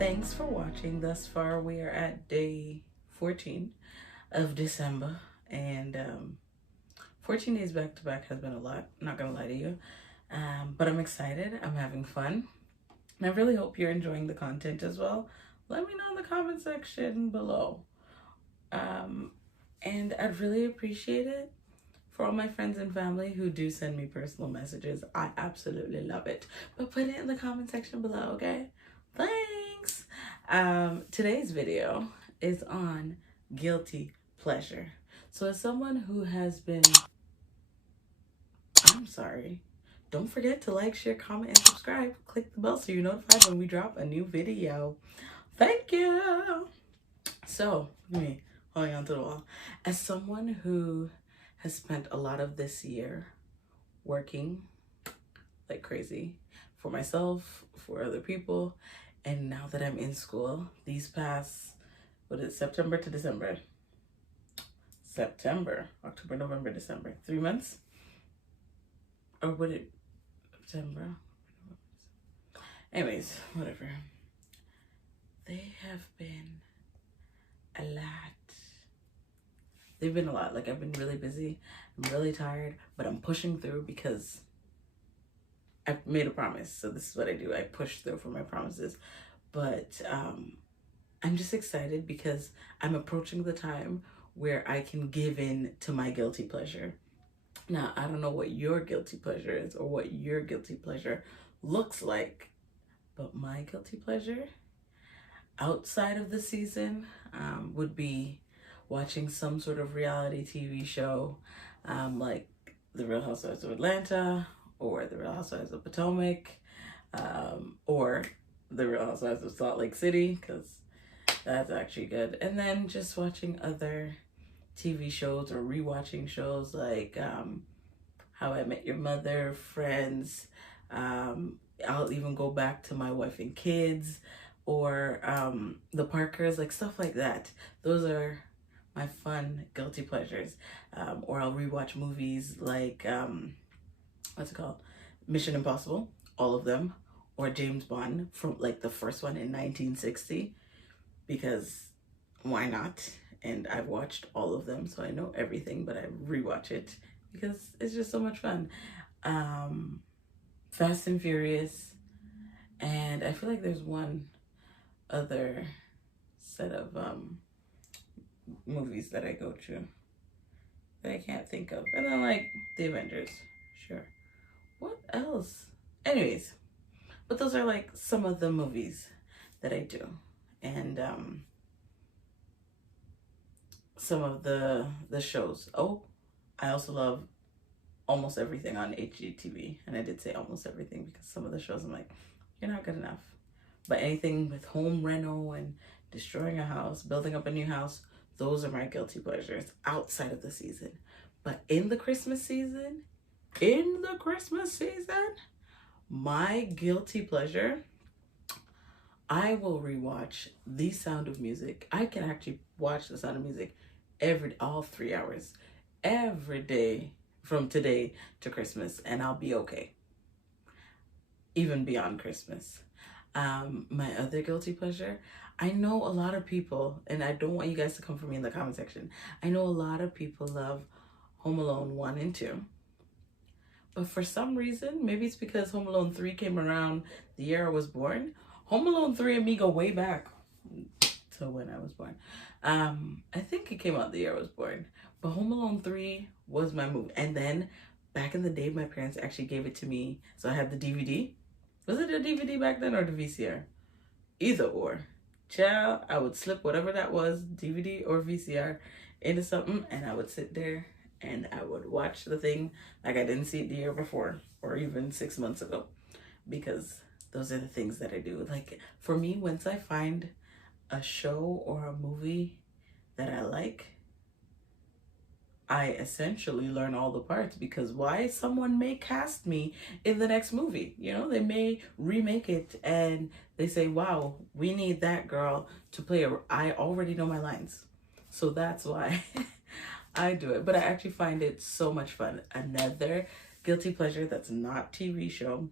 Thanks for watching. Thus far, we are at day 14 of December, and 14 days back to back has been a lot, not gonna lie to you. But I'm excited, I'm having fun, and I really hope you're enjoying the content as well. Let me know in the comment section below. And I'd really appreciate it for all my friends and family who do send me personal messages. I absolutely love it. But put it in the comment section below, okay? Thanks. Today's video is on guilty pleasure. So as someone who has been, I'm sorry, don't forget to like, share, comment, and subscribe. Click the bell so you're notified when we drop a new video. Thank you. So, me holding on to the wall. As someone who has spent a lot of this year working like crazy for myself, for other people, and now that I'm in school, these past, September to December? September, October, November, December. 3 months? Or would it, September? Anyways, whatever. They have been a lot. They've been a lot. Like, I've been really busy. I'm really tired, but I'm pushing through because I made a promise. So this is what I do. I push through for my promises. But I'm just excited because I'm approaching the time where I can give in to my guilty pleasure. Now, I don't know what your guilty pleasure is or what your guilty pleasure looks like, but my guilty pleasure outside of the season would be watching some sort of reality TV show, like The Real Housewives of Atlanta or The Real Housewives of Potomac, or The Real Housewives of Salt Lake City, because that's actually good. And then just watching other TV shows or rewatching shows like How I Met Your Mother, Friends. I'll even go back to My Wife and Kids, or The Parkers, like stuff like that. Those are my fun guilty pleasures. Or I'll rewatch movies like what's it called? Mission Impossible, all of them, or James Bond from like the first one in 1960, because why not? And I've watched all of them, so I know everything, but I rewatch it because it's just so much fun. Fast and Furious, and I feel like there's one other set of movies that I go to that I can't think of. And then like the Avengers, sure. What else? Anyways, but those are like some of the movies that I do. And some of the shows. Oh, I also love almost everything on HGTV. And I did say almost everything because some of the shows I'm like, you're not good enough. But anything with home reno and destroying a house, building up a new house, those are my guilty pleasures outside of the season. But in the Christmas season, my guilty pleasure, I will rewatch The Sound of Music. I can actually watch The Sound of Music all 3 hours, every day from today to Christmas, and I'll be okay. Even beyond Christmas. My other guilty pleasure, I know a lot of people, and I don't want you guys to come for me in the comment section. I know a lot of people love Home Alone 1 and 2. But for some reason, maybe it's because Home Alone 3 came around the year I was born. Home Alone 3 and me go way back to when I was born. I think it came out the year I was born. But Home Alone 3 was my movie. And then back in the day, my parents actually gave it to me. So I had the DVD. Was it a DVD back then or the VCR? Either or. Child, I would slip whatever that was, DVD or VCR, into something, and I would sit there and I would watch the thing like I didn't see it the year before or even 6 months ago, because those are the things that I do. Like, for me, once I find a show or a movie that I like, I essentially learn all the parts, because why? Someone may cast me in the next movie. You know, they may remake it and they say, wow, we need that girl to play her. I already know my lines. So that's why I do it. But I actually find it so much fun. Another guilty pleasure that's not TV show,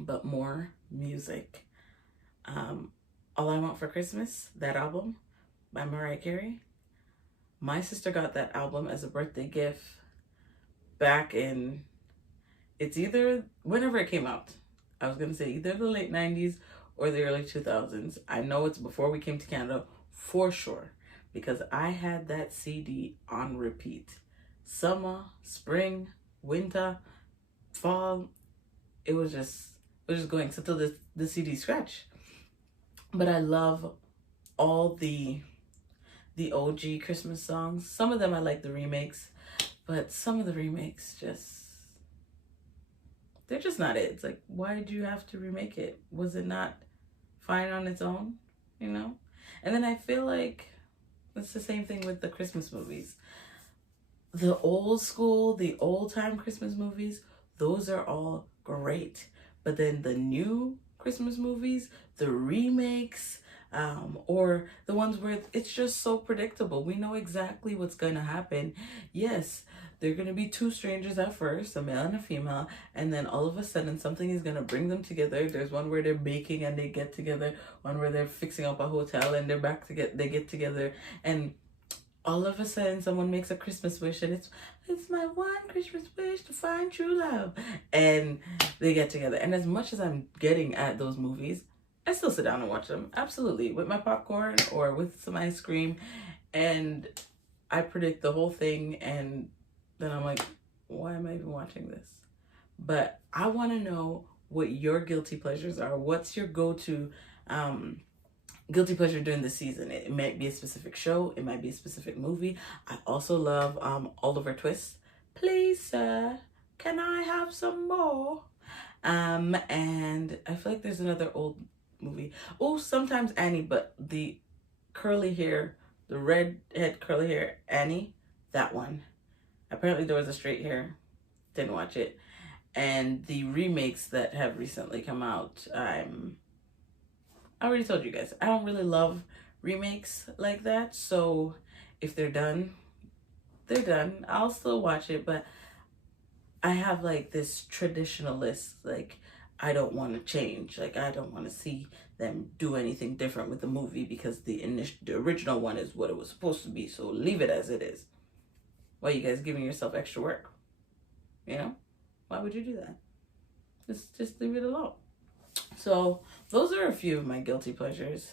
but more music. All I Want for Christmas, that album by Mariah Carey. My sister got that album as a birthday gift back in, it's either whenever it came out. I was going to say either the late 90s or the early 2000s. I know it's before we came to Canada for sure, because I had that CD on repeat. Summer, spring, winter, fall, it was just going until the CD scratch. But I love all the OG Christmas songs. Some of them I like the remakes, but some of the remakes they're just not it. It's like, why did you have to remake it? Was it not fine on its own? You know? And then I feel like it's the same thing with the Christmas movies. The old school, the old time Christmas movies, those are all great. But then the new Christmas movies, the remakes, or the ones where it's just so predictable. We know exactly what's going to happen. Yes, they're going to be two strangers at first, a male and a female, and then all of a sudden something is going to bring them together. There's one where they're baking and they get together, one where they're fixing up a hotel and they're back to they get together, and all of a sudden someone makes a Christmas wish and it's my one Christmas wish to find true love, and they get together. And as much as I'm getting at those movies, I still sit down and watch them, absolutely, with my popcorn or with some ice cream, and I predict the whole thing, and then I'm like, why am I even watching this? But I want to know what your guilty pleasures are. What's your go-to guilty pleasure during the season? It might be a specific show, it might be a specific movie. I also love Oliver Twist. Please, sir, can I have some more? And I feel like there's another old movie. Oh, sometimes Annie, but the curly hair, the red head curly hair Annie, that one. Apparently there was a straight hair. Didn't watch it. And the remakes that have recently come out, I already told you guys, I don't really love remakes like that. So if they're done, they're done. I'll still watch it, but I have like this traditionalist, like, I don't want to change. Like, I don't want to see them do anything different with the movie because the original one is what it was supposed to be. So leave it as it is. Why are you guys giving yourself extra work? You know? Why would you do that? Just leave it alone. So those are a few of my guilty pleasures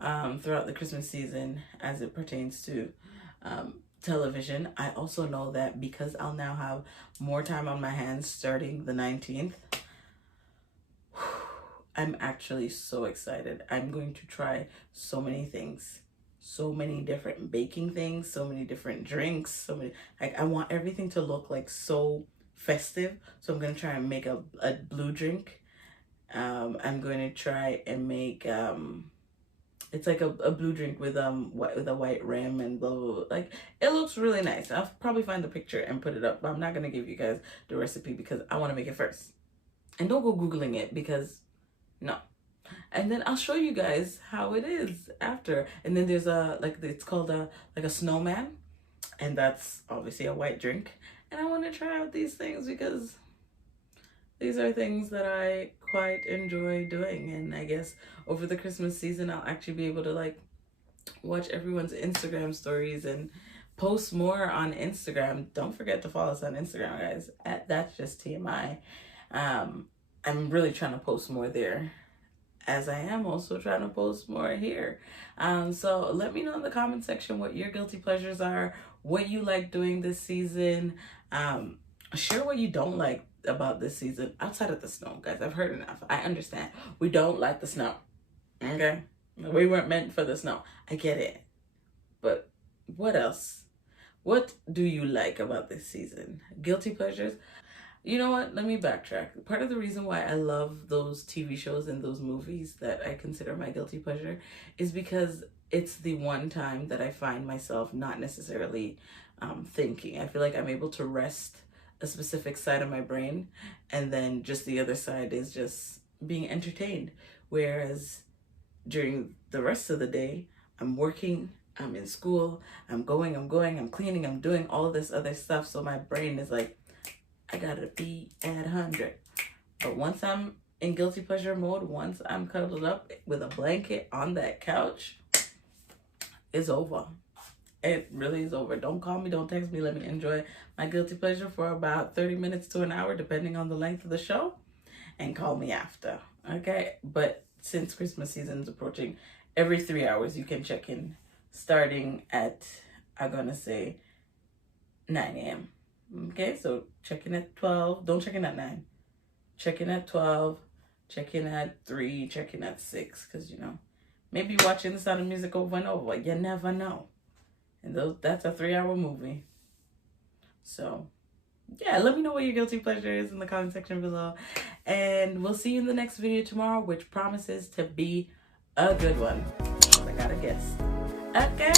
throughout the Christmas season as it pertains to television. I also know that because I'll now have more time on my hands starting the 19th, I'm actually so excited. I'm going to try so many things, so many different baking things, so many different drinks, so many, like, I want everything to look like so festive. So I'm going to try and make a blue drink. I'm going to try and make it's like a blue drink with a white rim and blah, blah, blah. Like, it looks really nice. I'll probably find the picture and put it up, but I'm not going to give you guys the recipe because I want to make it first. And don't go Googling it, because no. And then I'll show you guys how it is after. And then there's it's called like a snowman, and that's obviously a white drink. And I want to try out these things because these are things that I quite enjoy doing. And I guess over the Christmas season, I'll actually be able to like watch everyone's Instagram stories and post more on Instagram. Don't forget to follow us on Instagram, guys, at That's Just TMI. I'm really trying to post more there, as I am also trying to post more here. So let me know in the comment section what your guilty pleasures are, what you like doing this season. Share what you don't like about this season outside of the snow, guys. I've heard enough. I understand. We don't like the snow. Okay? We weren't meant for the snow. I get it. But what else? What do you like about this season? Guilty pleasures? You know what? Let me backtrack. Part of the reason why I love those TV shows and those movies that I consider my guilty pleasure is because it's the one time that I find myself not necessarily thinking. I feel like I'm able to rest a specific side of my brain, and then just the other side is just being entertained. Whereas during the rest of the day, I'm working, I'm in school, I'm cleaning, I'm doing all this other stuff. So my brain is like, I gotta be at 100. But once I'm in guilty pleasure mode once I'm cuddled up with a blanket on that couch. It's over. It really is over. Don't call me, don't text me. Let me enjoy my guilty pleasure for about 30 minutes to an hour, depending on the length of the show, and call me after. Okay? But since Christmas season is approaching, every 3 hours you can check in, starting at, I'm gonna say, 9 a.m. Okay? So check in at 12. Don't check in at 9. Check in at 12. Check in at 3. Check in at 6. Because, you know, maybe watching The Sound of Music over and over. You never know. And that's a 3-hour movie. So, yeah, let me know what your guilty pleasure is in the comment section below. And we'll see you in the next video tomorrow, which promises to be a good one. I got a guess. Okay?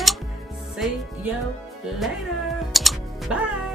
See you later. Bye.